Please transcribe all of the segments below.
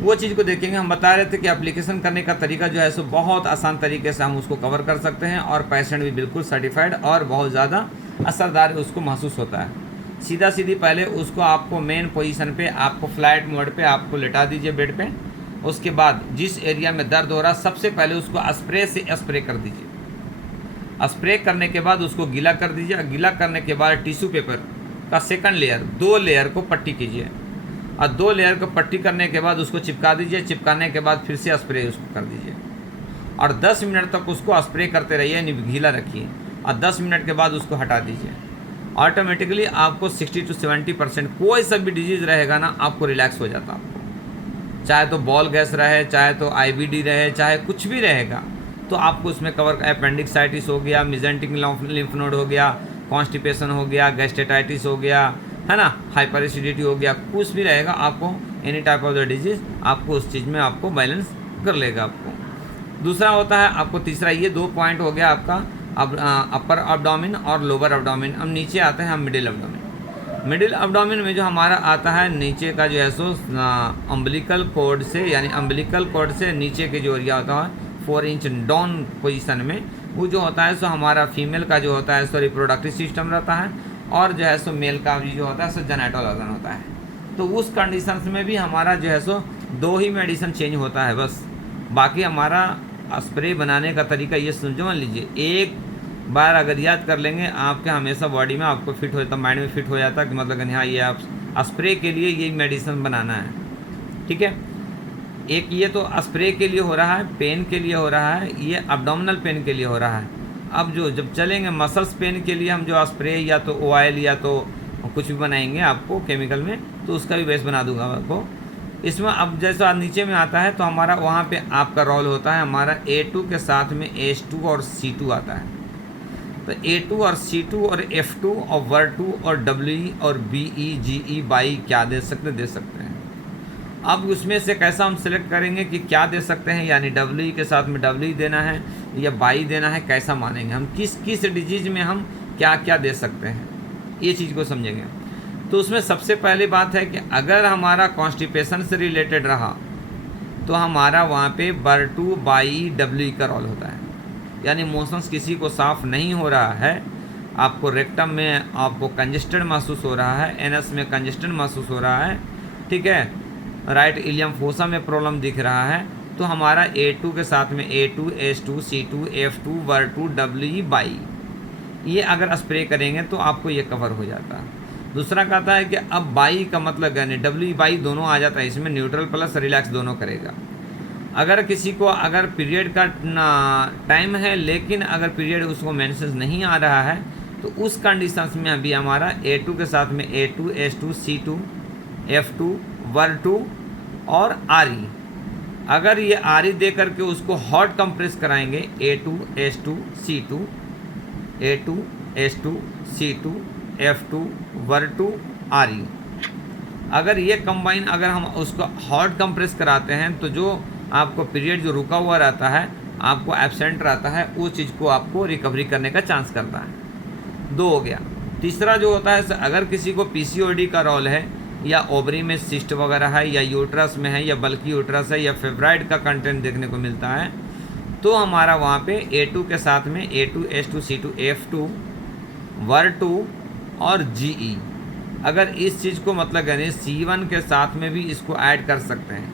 वो चीज़ को देखेंगे। हम बता रहे थे कि एप्लीकेशन करने का तरीका जो है सो बहुत आसान तरीके से हम उसको कवर कर सकते हैं और पेशेंट भी बिल्कुल सर्टिफाइड और बहुत ज़्यादा असरदार उसको महसूस होता है। सीधा सीधी पहले उसको आपको मेन पोजीशन पे आपको फ्लाइट मोड पे आपको लेटा दीजिए बेड पे। उसके बाद जिस एरिया में दर्द हो रहा है सबसे पहले उसको स्प्रे से स्प्रे कर दीजिए। स्प्रे करने के बाद उसको गीला कर दीजिए। गीला करने के बाद टिश्यू पेपर का सेकंड लेयर 2 लेयर को पट्टी कीजिए और 2 लेयर को पट्टी करने के बाद उसको चिपका दीजिए। चिपकाने के बाद फिर से स्प्रे उसको कर दीजिए और 10 मिनट तक उसको स्प्रे करते रहिए, गीला रखिए और 10 मिनट के बाद उसको हटा दीजिए। ऑटोमेटिकली आपको 60 to 70% कोई सा भी डिजीज़ रहेगा ना आपको रिलैक्स हो जाता आपको, चाहे तो बॉल गैस रहे, चाहे तो IBD रहे, चाहे कुछ भी रहेगा तो आपको उसमें कवर। अपेंडिक्साइटिस हो गया, मिजेंटिक लिम्फ नोड हो गया, कॉन्स्टिपेशन हो गया, गैस्ट्रेटाइटिस हो गया, है ना, हाइपर एसिडिटी हो गया, कुछ भी रहेगा आपको any type of the disease आपको उस चीज़ में आपको बैलेंस कर लेगा आपको। दूसरा होता है आपको तीसरा, ये 2 पॉइंट हो गया आपका अपर एब्डोमेन और लोअर एब्डोमेन। अब नीचे आते हैं हम मिडिल एब्डोमेन। मिडिल एब्डोमेन में जो हमारा आता है नीचे का जो है सो अम्बिलिकल कॉर्ड से, यानी अम्बिलिकल कॉर्ड से नीचे के जो एरिया होता है 4 इंच डाउन पोजीशन में, वो जो होता है सो हमारा फीमेल का जो होता है सो रिप्रोडक्टिव सिस्टम रहता है और जो है सो मेल का भी जो होता है सो जेनेटल ऑर्गन होता है। तो उस कंडीशंस में भी हमारा जो है सो 2 ही मेडिसिन चेंज होता है बस। बाकी हमारा स्प्रे बनाने का तरीका ये समझ लीजिए, एक बार अगर याद कर लेंगे आपके हमेशा बॉडी में आपको फिट हो जाता, माइंड में फिट हो जाता कि मतलब कि हाँ ये आप स्प्रे के लिए यही मेडिसिन बनाना है। ठीक है, एक ये तो स्प्रे के लिए हो रहा है, पेन के लिए हो रहा है, ये एब्डोमिनल पेन के लिए हो रहा है। अब जो जब चलेंगे मसल्स पेन के लिए हम जो स्प्रे या तो ऑयल या तो कुछ भी बनाएंगे आपको केमिकल में, तो उसका भी बेस बना दूंगा आपको इसमें। अब जैसा नीचे में आता है तो हमारा वहाँ पे आपका रोल होता है हमारा A2 के साथ में H2 और C2 आता है। तो A2 और C2 और F2 और WR2 और WE और BE GE बाई क्या दे सकते हैं। अब उसमें से कैसा हम सेलेक्ट करेंगे कि क्या दे सकते हैं, यानी WE के साथ में WE देना है या बाई देना है, कैसा मानेंगे हम, किस किस डिजीज में हम क्या क्या दे सकते हैं, ये चीज़ को समझेंगे। तो उसमें सबसे पहली बात है कि अगर हमारा कॉन्स्टिपेशन से रिलेटेड रहा तो हमारा वहाँ पे WR2 बाई WE का रोल होता है। यानी मोशंस किसी को साफ नहीं हो रहा है, आपको रेक्टम में आपको कंजेस्टेड महसूस हो रहा है, एनस में कंजेस्टेड महसूस हो रहा है, ठीक है, राइट इलियम फोसा में प्रॉब्लम दिख रहा है, तो हमारा A2 के साथ में A2 H2 C2 F2 WR2 WE by, ये अगर स्प्रे करेंगे तो आपको ये कवर हो जाता है। दूसरा कहता है कि अब बाई का मतलब यानी WE बाई दोनों आ जाता है इसमें, न्यूट्रल प्लस रिलैक्स दोनों करेगा। अगर किसी को अगर पीरियड का टाइम है लेकिन अगर पीरियड उसको मेंसेस नहीं आ रहा है तो उस कंडीशंस में अभी हमारा A2 के साथ में A2 H2 C2 F2 WR2 और RE, अगर ये RE दे करके उसको हॉट कंप्रेस कराएंगे A2 H2 C2 A2 H2 C2 F2 WR2 RE, अगर ये कंबाइन अगर हम उसको हॉट कंप्रेस कराते हैं तो जो आपको पीरियड जो रुका हुआ रहता है, आपको एब्सेंट रहता है, उस चीज़ को आपको रिकवरी करने का चांस करता है। 2 हो गया। तीसरा जो होता है अगर किसी को PCOD का रोल है या ओवरी में सिस्ट वगैरह है या यूट्रस में है या बल्कि यूट्रस है या फेब्राइड का कंटेंट देखने को मिलता है, तो हमारा वहाँ पे A2 के साथ में A2 H2 C2 F2 WR2 और GE, अगर इस चीज़ को मतलब यानी C1 के साथ में भी इसको ऐड कर सकते हैं,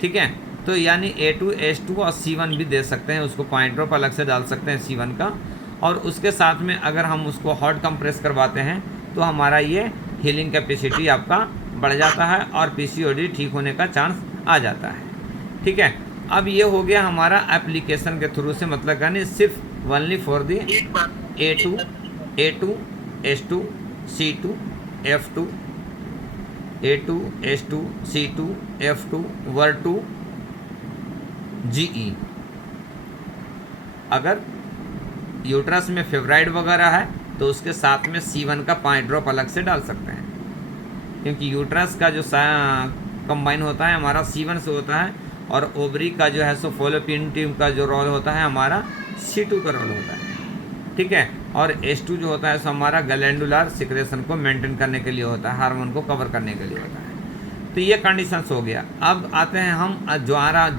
ठीक है, तो यानी A2 H2 और C1 भी दे सकते हैं, उसको पॉइंट ड्रॉप अलग से डाल सकते हैं C1 का, और उसके साथ में अगर हम उसको हॉट कंप्रेस करवाते हैं तो हमारा ये हीलिंग कैपेसिटी आपका बढ़ जाता है और PCOD ठीक होने का चांस आ जाता है। ठीक है, अब ये हो गया हमारा एप्लीकेशन के थ्रू से, मतलब यानी सिर्फ only for the A2 H2 C2 F2 A2 H2 C2 F2 WR2 GE। अगर यूट्रस में फेब्राइड वगैरह है तो उसके साथ में C1 का 5 ड्रॉप अलग से डाल सकते हैं, क्योंकि यूट्रस का जो कंबाइन होता है हमारा C1 से होता है और ओवरी का जो है सो फॉलोपियन ट्यूब का जो रोल होता है हमारा C2 का रोल होता है। ठीक है, और H2 जो होता है सो हमारा ग्लैंडुलर सिक्रेशन को मेंटेन करने के लिए होता है, हार्मोन को कवर करने के लिए होता है। तो ये कंडीशंस हो गया। अब आते हैं हम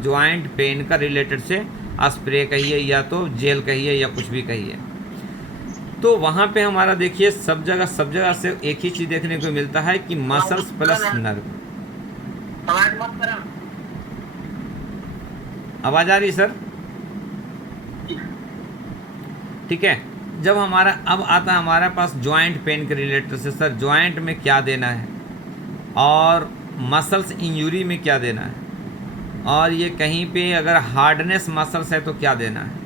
ज्वाइंट पेन का रिलेटेड से स्प्रे कहिए या तो जेल कहिए या कुछ भी कहिए। तो वहाँ पे हमारा देखिए सब जगह से एक ही चीज़ देखने को मिलता है कि मसल्स प्लस नर्व। आवाज़ आ रही सर? ठीक है। जब हमारा अब आता है हमारे पास ज्वाइंट पेन के रिलेटेड से, सर ज्वाइंट में क्या देना है और मसल्स इंजरी में क्या देना है, और ये कहीं पे अगर हार्डनेस मसल्स है तो क्या देना है।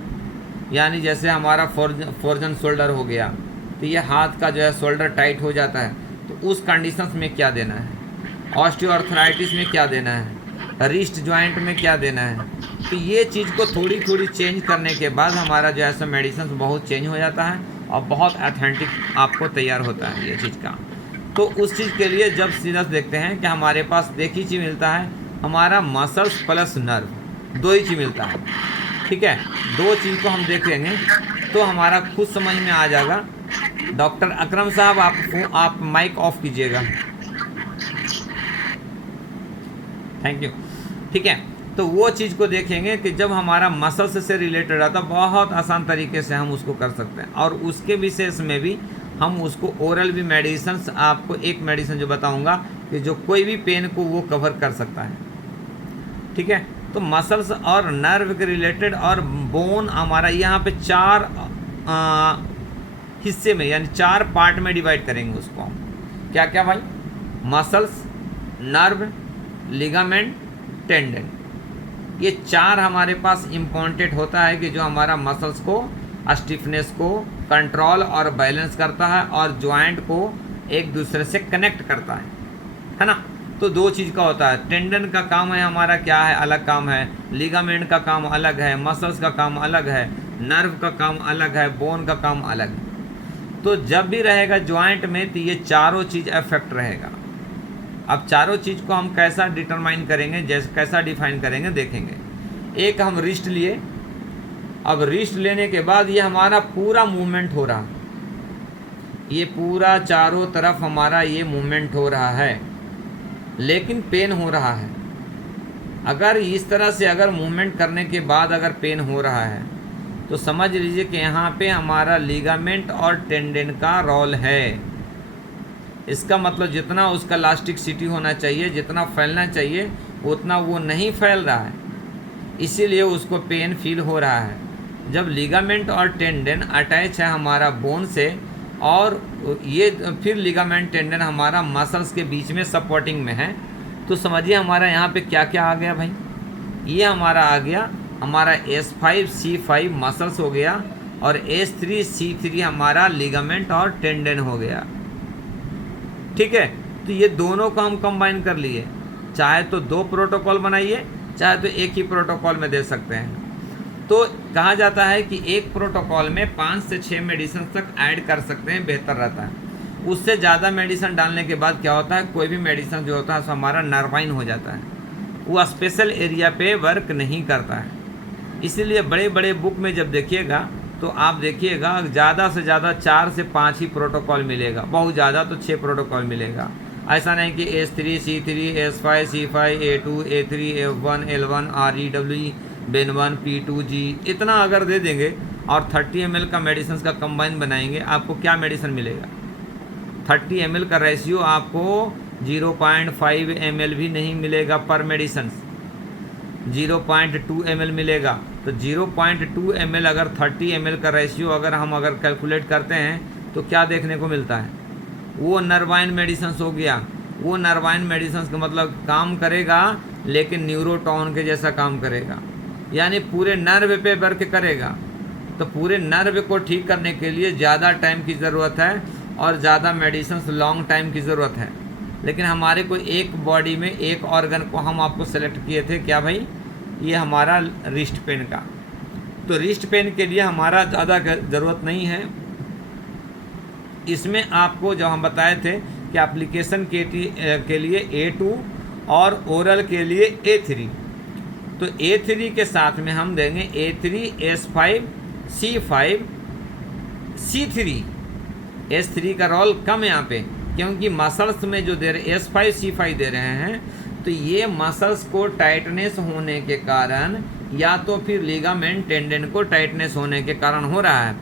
यानी जैसे हमारा फोर्जन शोल्डर हो गया तो ये हाथ का जो है शोल्डर टाइट हो जाता है, तो उस कंडीशंस में क्या देना है। ऑस्टियोआर्थराइटिस में क्या देना है, रिस्ट जॉइंट में क्या देना है। तो ये चीज़ को थोड़ी थोड़ी चेंज करने के बाद हमारा जो है सो मेडिसिन बहुत चेंज हो जाता है और बहुत ऑथेंटिक आपको तैयार होता है ये चीज़ का। तो उस चीज़ के लिए जब सीधा देखते हैं कि हमारे पास एक ही चीज़ मिलता है, हमारा मसल्स प्लस नर्व, दो ही चीज़ मिलता है। ठीक है, दो चीज़ को हम देखेंगे तो हमारा खुद समझ में आ जाएगा। डॉक्टर अकरम साहब आप माइक ऑफ कीजिएगा, थैंक यू। ठीक है, तो वो चीज़ को देखेंगे कि जब हमारा मसल्स से रिलेटेड आता बहुत आसान तरीके से हम उसको कर सकते हैं। और उसके विशेष में भी हम उसको ओरल भी मेडिसिन, आपको एक मेडिसिन जो बताऊंगा कि जो कोई भी पेन को वो कवर कर सकता है। ठीक है, तो मसल्स और नर्व के रिलेटेड और बोन हमारा यहाँ पे चार हिस्से में यानी चार पार्ट में डिवाइड करेंगे उसको हम। क्या क्या भाई? Muscles, nerve, ligament, tendon. ये चार हमारे पास इम्पॉर्टेंट होता है कि जो हमारा मसल्स को स्टिफनेस को कंट्रोल और बैलेंस करता है और जॉइंट को एक दूसरे से कनेक्ट करता है ना। तो दो चीज़ का होता है, टेंडन का काम है हमारा क्या है, अलग काम है। लिगामेंट का काम अलग है, मसल्स का काम अलग है, नर्व का काम अलग है, बोन का काम अलग है। तो जब भी रहेगा जॉइंट में तो ये चारों चीज़ अफेक्ट रहेगा। अब चारों चीज़ को हम कैसा डिटरमाइन करेंगे, जैसे कैसा डिफाइन करेंगे देखेंगे। एक हम रिस्ट लिए, अब रिस्ट लेने के बाद ये हमारा पूरा मूवमेंट हो रहा, ये पूरा चारों तरफ हमारा ये मूवमेंट हो रहा है, लेकिन पेन हो रहा है। अगर इस तरह से अगर मूवमेंट करने के बाद अगर पेन हो रहा है तो समझ लीजिए कि यहाँ पे हमारा लिगामेंट और टेंडन का रोल है। इसका मतलब जितना उसका इलास्टिसिटी होना चाहिए, जितना फैलना चाहिए उतना वो नहीं फैल रहा है, इसीलिए उसको पेन फील हो रहा है। जब लिगामेंट और टेंडन अटैच है हमारा बोन से, और ये फिर लिगामेंट टेंडन हमारा मसल्स के बीच में सपोर्टिंग में है, तो समझिए हमारा यहाँ पे क्या क्या आ गया भाई। ये हमारा आ गया हमारा S5 C5 मसल्स हो गया और S3 C3 हमारा लिगामेंट और टेंडन हो गया। ठीक है, तो ये दोनों को हम कंबाइन कर लिए, चाहे तो दो प्रोटोकॉल बनाइए, चाहे तो एक ही प्रोटोकॉल में दे सकते हैं। तो कहा जाता है कि एक प्रोटोकॉल में 5 से 6 मेडिसिन तक ऐड कर सकते हैं, बेहतर रहता है। उससे ज़्यादा मेडिसिन डालने के बाद क्या होता है, कोई भी मेडिसिन जो होता है तो हमारा नर्वाइन हो जाता है, वो स्पेशल एरिया पे वर्क नहीं करता है। इसीलिए बड़े बड़े बुक में जब देखिएगा तो आप देखिएगा ज़्यादा से ज़्यादा 4 से 5 ही प्रोटोकॉल मिलेगा, बहुत ज़्यादा तो 6 प्रोटोकॉल मिलेगा। ऐसा नहीं कि S3 C3 S5 C5 A2 A3 F1 L1 REWE BEN1 P2G इतना अगर दे देंगे और 30 ml का मेडिसिन का कंबाइन बनाएंगे, आपको क्या मेडिसिन मिलेगा? 30 ml का रेशियो आपको 0.5 ml भी नहीं मिलेगा पर मेडिसिन, 0.2 ml मिलेगा। तो 0.2 ml अगर 30 ml का रेशियो अगर कैलकुलेट करते हैं तो क्या देखने को मिलता है, वो नर्वाइन मेडिसिन हो गया। वो नर्वाइन मेडिसिन का मतलब काम करेगा लेकिन न्यूरोटॉन के जैसा काम करेगा, यानी पूरे नर्व पे वर्क करेगा। तो पूरे नर्व को ठीक करने के लिए ज़्यादा टाइम की ज़रूरत है और ज़्यादा मेडिसिन लॉन्ग टाइम की ज़रूरत है। लेकिन हमारे को एक बॉडी में एक ऑर्गन को हम आपको सेलेक्ट किए थे, क्या भाई? ये हमारा रिस्ट पेन का। तो रिस्ट पेन के लिए हमारा ज़्यादा ज़रूरत नहीं है। इसमें आपको जो हम बताए थे कि एप्लीकेशन के लिए A2 और ओरल के लिए A3, तो A3 के साथ में हम देंगे A3 S5 C5 C3। S3 का रोल कम यहाँ पे, क्योंकि मसल्स में जो दे रहे S5C5 दे रहे हैं, तो ये मसल्स को टाइटनेस होने के कारण या तो फिर लिगामेंट टेंडन को टाइटनेस होने के कारण हो रहा है।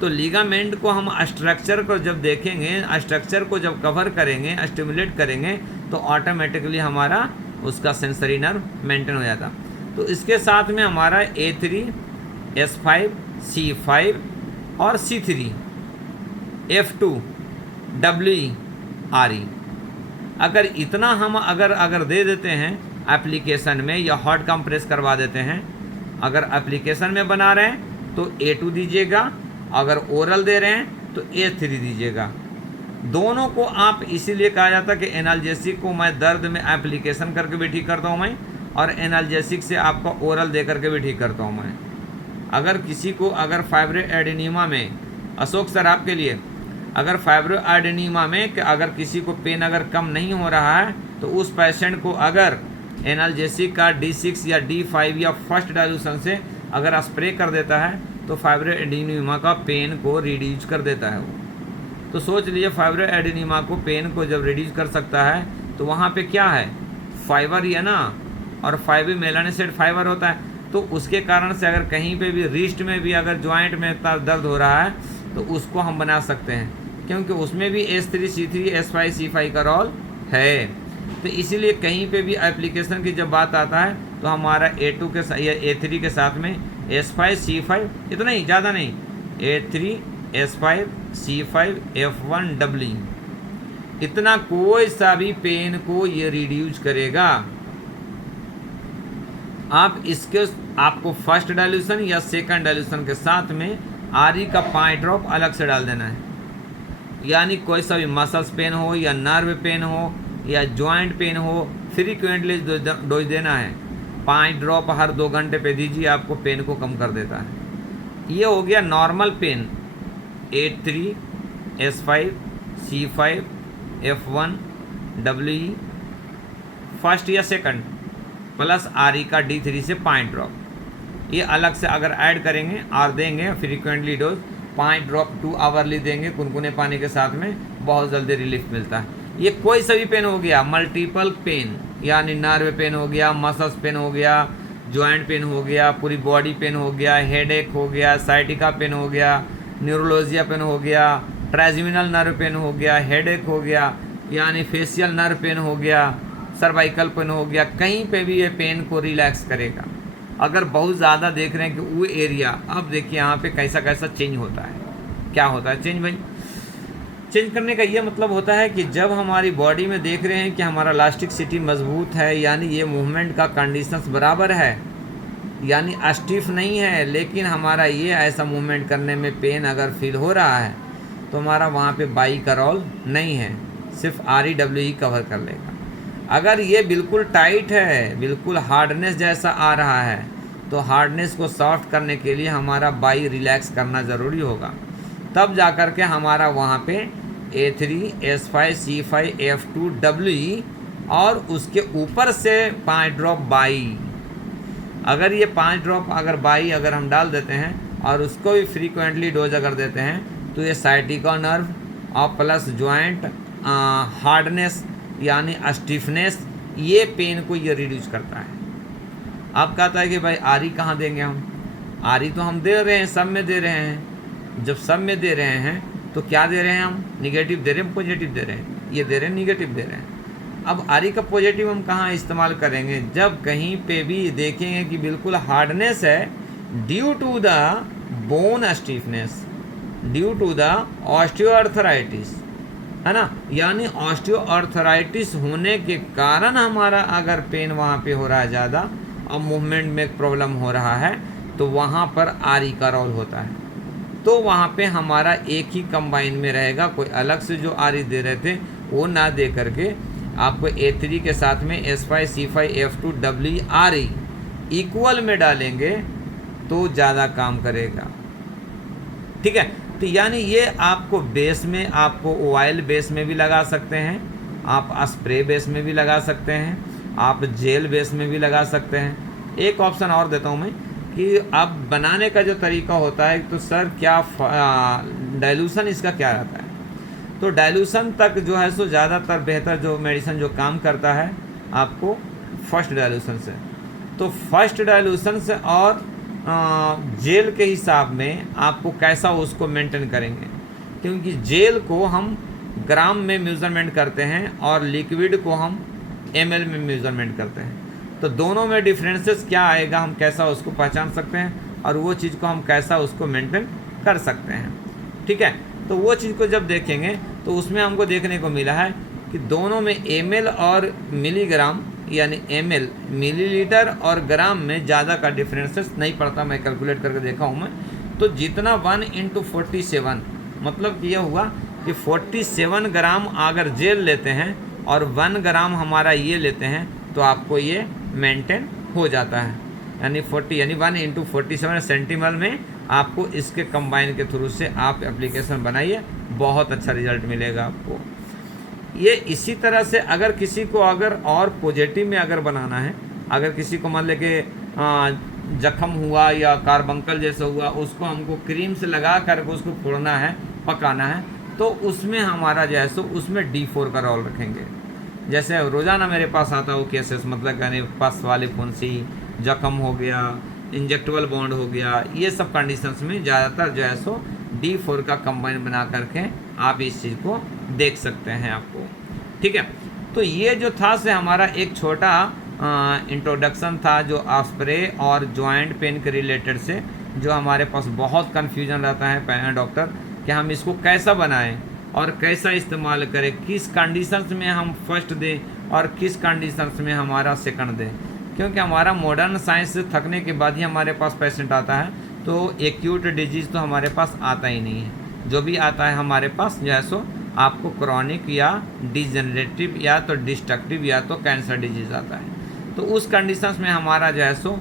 तो लिगामेंट को हम स्ट्रक्चर को जब देखेंगे, स्ट्रक्चर को जब कवर करेंगे, स्टिमुलेट करेंगे, तो ऑटोमेटिकली हमारा उसका सेंसरी नर्व मेंटेन हो जाता। तो इसके साथ में हमारा A3, S5, C5 और C3, F2, WE, RE, अगर इतना हम अगर दे देते हैं एप्लीकेशन में या हॉट कंप्रेस करवा देते हैं, अगर एप्लीकेशन में बना रहे हैं तो A2 दीजिएगा, अगर ओरल दे रहे हैं तो A3 दीजिएगा। दोनों को आप इसीलिए कहा जाता है कि एनाल्जेसिक को मैं दर्द में एप्लीकेशन करके भी ठीक करता हूँ मैं, और एनाल्जेसिक से आपका ओरल दे करके भी ठीक करता हूँ मैं। अगर किसी को अगर फाइब्रोएडेनिमा में, अशोक सर आपके लिए, अगर फाइब्रोएडेनिमा में अगर किसी को पेन अगर कम नहीं हो रहा है, तो उस पेशेंट को अगर एनाल्जेसिक का D6 या D5 या फर्स्ट डाइल्यूशन से अगर स्प्रे कर देता है, तो फाइब्रोएडेनिमा का पेन को रिड्यूस कर देता है वो। तो सोच लीजिए, फाइब्रोएडेनिमा को पेन को जब रिड्यूस कर सकता है, तो वहाँ पे क्या है, फाइबर ही है ना, और फाइब्रोमेलानिसेट फाइबर होता है। तो उसके कारण से अगर कहीं पे भी रिस्ट में भी अगर जॉइंट में दर्द हो रहा है, तो उसको हम बना सकते हैं, क्योंकि उसमें भी S3, C3, S5, C5 का रोल है। तो इसीलिए कहीं पे भी एप्लीकेशन की जब बात आता है, तो हमारा A2 के साथ या A3 के साथ में S5, C5, इतना ही, ज़्यादा नहीं, A3, S5, C5, F1, WE, इतना कोई सा भी पेन को ये रिड्यूस करेगा। आप इसके आपको फर्स्ट डाइल्यूशन या सेकंड डाइल्यूशन के साथ में RE का 5 ड्रॉप अलग से डाल देना है। यानी कोई सा भी मसल्स पेन हो या नर्व पेन हो या जॉइंट पेन हो, फ्रीक्वेंटली डोज देना है। 5 ड्रॉप हर 2 घंटे पे दीजिए, आपको पेन को कम कर देता है। ये हो गया normal pen, A3, S5, C5, F1, WE, first या सेकंड, प्लस RE का D3 से 5 ड्रॉप। ये अलग से अगर ऐड करेंगे और देंगे फ्रीक्वेंटली डोज, 5 ड्रॉप 2 आवरली देंगे कुनकुने पानी के साथ में, बहुत जल्दी रिलीफ मिलता है। ये कोई सा भी पेन हो गया, मल्टीपल पेन, यानी नर्व पेन हो गया, मसल्स पेन हो गया, जॉइंट पेन हो गया, पूरी बॉडी पेन हो गया, हेडेक हो गया, साइटिका पेन हो गया, न्यूरोलॉजिया पेन हो गया, ट्राइजेमिनल नर्व पेन हो गया, हेडेक हो गया, यानी फेशियल नर्व पेन हो गया, सर्वाइकल पेन हो गया, कहीं पे भी ये पेन को रिलैक्स करेगा। अगर बहुत ज़्यादा देख रहे हैं कि वो एरिया, अब देखिए यहाँ पे कैसा कैसा चेंज होता है। क्या होता है चेंज भाई? चेंज करने का ये मतलब होता है कि जब हमारी बॉडी में देख रहे हैं कि हमारा इलास्टिसिटी मजबूत है, यानी ये मूवमेंट का कंडीशंस बराबर है, यानी स्टिफ नहीं है, लेकिन हमारा ये ऐसा मूवमेंट करने में पेन अगर फील हो रहा है, तो हमारा वहाँ पे बाई का रोल नहीं है, सिर्फ REWE कवर कर लेगा। अगर ये बिल्कुल टाइट है, बिल्कुल हार्डनेस जैसा आ रहा है, तो हार्डनेस को सॉफ्ट करने के लिए हमारा बाई रिलैक्स करना ज़रूरी होगा, तब जा कर के हमारा वहाँ पे A3, S5, C5, F2, WE और उसके ऊपर से 5 ड्रॉप बाई। अगर ये 5 ड्रॉप अगर बाई अगर हम डाल देते हैं और उसको भी फ्रीक्वेंटली डोज अगर देते हैं, तो ये साइटिका नर्व और प्लस जॉइंट हार्डनेस यानी स्टिफनेस, ये पेन को ये रिड्यूस करता है। अब कहता है कि भाई RE कहाँ देंगे हम? RE तो हम दे रहे हैं, सब में दे रहे हैं। जब सब में दे रहे हैं तो क्या दे रहे हैं हम? निगेटिव दे रहे हैं, पॉजिटिव दे रहे हैं, ये दे रहे हैं, निगेटिव दे रहे हैं। अब RE का पॉजिटिव हम कहाँ इस्तेमाल करेंगे? जब कहीं पे भी देखेंगे कि बिल्कुल हार्डनेस है due to the bone stiffness, due to the osteoarthritis, है ना, यानी ऑस्टियोआर्थराइटिस होने के कारण हमारा अगर पेन वहाँ पे हो रहा है ज़्यादा और मूवमेंट में प्रॉब्लम हो रहा है, तो वहाँ पर RE का रोल होता है। तो वहाँ पे हमारा एक ही कंबाइन में रहेगा, कोई अलग से जो RE दे रहे थे वो ना दे करके आपको A3 के साथ में S5, C5, F2, WE, RE equal में डालेंगे तो ज़्यादा काम करेगा। ठीक है, तो यानी ये आपको बेस में, आपको ऑयल बेस में भी लगा सकते हैं, आप स्प्रे बेस में भी लगा सकते हैं, आप जेल बेस में भी लगा सकते हैं। एक ऑप्शन और देता हूँ मैं कि अब बनाने का जो तरीका होता है, तो सर क्या डाइल्यूशन इसका क्या रहता है? तो डाइल्यूशन तक जो है सो ज़्यादातर बेहतर जो मेडिसिन जो काम करता है आपको फर्स्ट डाइल्यूशन से। तो फर्स्ट डाइल्यूशन से और जेल के हिसाब में आपको कैसा उसको मेंटेन करेंगे, क्योंकि जेल को हम ग्राम में मेजरमेंट करते हैं और लिक्विड को हम ml में मेजरमेंट करते हैं। तो दोनों में डिफरेंसेस क्या आएगा, हम कैसा उसको पहचान सकते हैं और वो चीज़ को हम कैसा उसको मेंटेन कर सकते हैं। ठीक है, तो वो चीज़ को जब देखेंगे तो उसमें हमको देखने को मिला है कि दोनों में ml और मिलीग्राम यानी ml मिलीलीटर और ग्राम में ज़्यादा का डिफरेंसेस नहीं पड़ता। मैं कैलकुलेट करके देखा हूँ मैं, तो जितना 1/47 मतलब कि यह हुआ कि 47 ग्राम अगर जेल लेते हैं और 1 ग्राम हमारा ये लेते हैं तो आपको ये मेंटेन हो जाता है, यानी 1/47 सेंटीमल में आपको इसके कंबाइन के थ्रू से आप एप्लीकेशन बनाइए, बहुत अच्छा रिजल्ट मिलेगा आपको। ये इसी तरह से अगर किसी को अगर और पॉजिटिव में अगर बनाना है, अगर किसी को मान ले कि जख्म हुआ या कार्बंकल जैसा हुआ, उसको हमको क्रीम से लगा करके उसको फोड़ना है, पकाना है, तो उसमें हमारा जो है सो उसमें D4 का रोल रखेंगे। जैसे रोज़ाना मेरे पास आता हो केसेस, मतलब कहने पस वाली फुंसी, जख्म हो गया, इंजेक्टेबल बॉन्ड हो गया, ये सब कंडीशंस में ज़्यादातर जो है सो D4 का कंबाइन बना करके आप इस चीज़ को देख सकते हैं आपको। ठीक है, तो ये जो था से हमारा एक छोटा इंट्रोडक्शन था जो स्प्रे और जॉइंट पेन के रिलेटेड से, जो हमारे पास बहुत कन्फ्यूजन रहता है डॉक्टर कि हम इसको कैसा बनाएं और कैसा इस्तेमाल करें, किस कंडीशंस में हम फर्स्ट दें और किस कंडीशंस में हमारा सेकंड दें, क्योंकि हमारा मॉडर्न साइंस से थकने के बाद ही हमारे पास पेशेंट आता है, तो एक्यूट डिजीज़ तो हमारे पास आता ही नहीं है। जो भी आता है हमारे पास जो है सो आपको क्रॉनिक या डिजेनरेटिव या तो डिस्ट्रक्टिव या तो कैंसर डिजीज़ आता है। तो उस कंडीशंस में हमारा जो है सो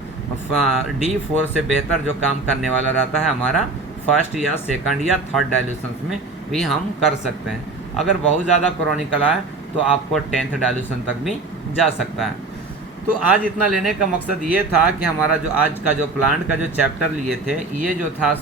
D4 से बेहतर जो काम करने वाला रहता है हमारा फर्स्ट या सेकंड या थर्ड डाइल्यूशंस में भी हम कर सकते हैं। अगर बहुत ज़्यादा क्रॉनिकल आए तो आपको 10th डाइल्यूशन तक भी जा सकता है। तो आज इतना लेने का मकसद ये था कि हमारा जो आज का जो प्लांट का जो चैप्टर लिए थे, ये जो था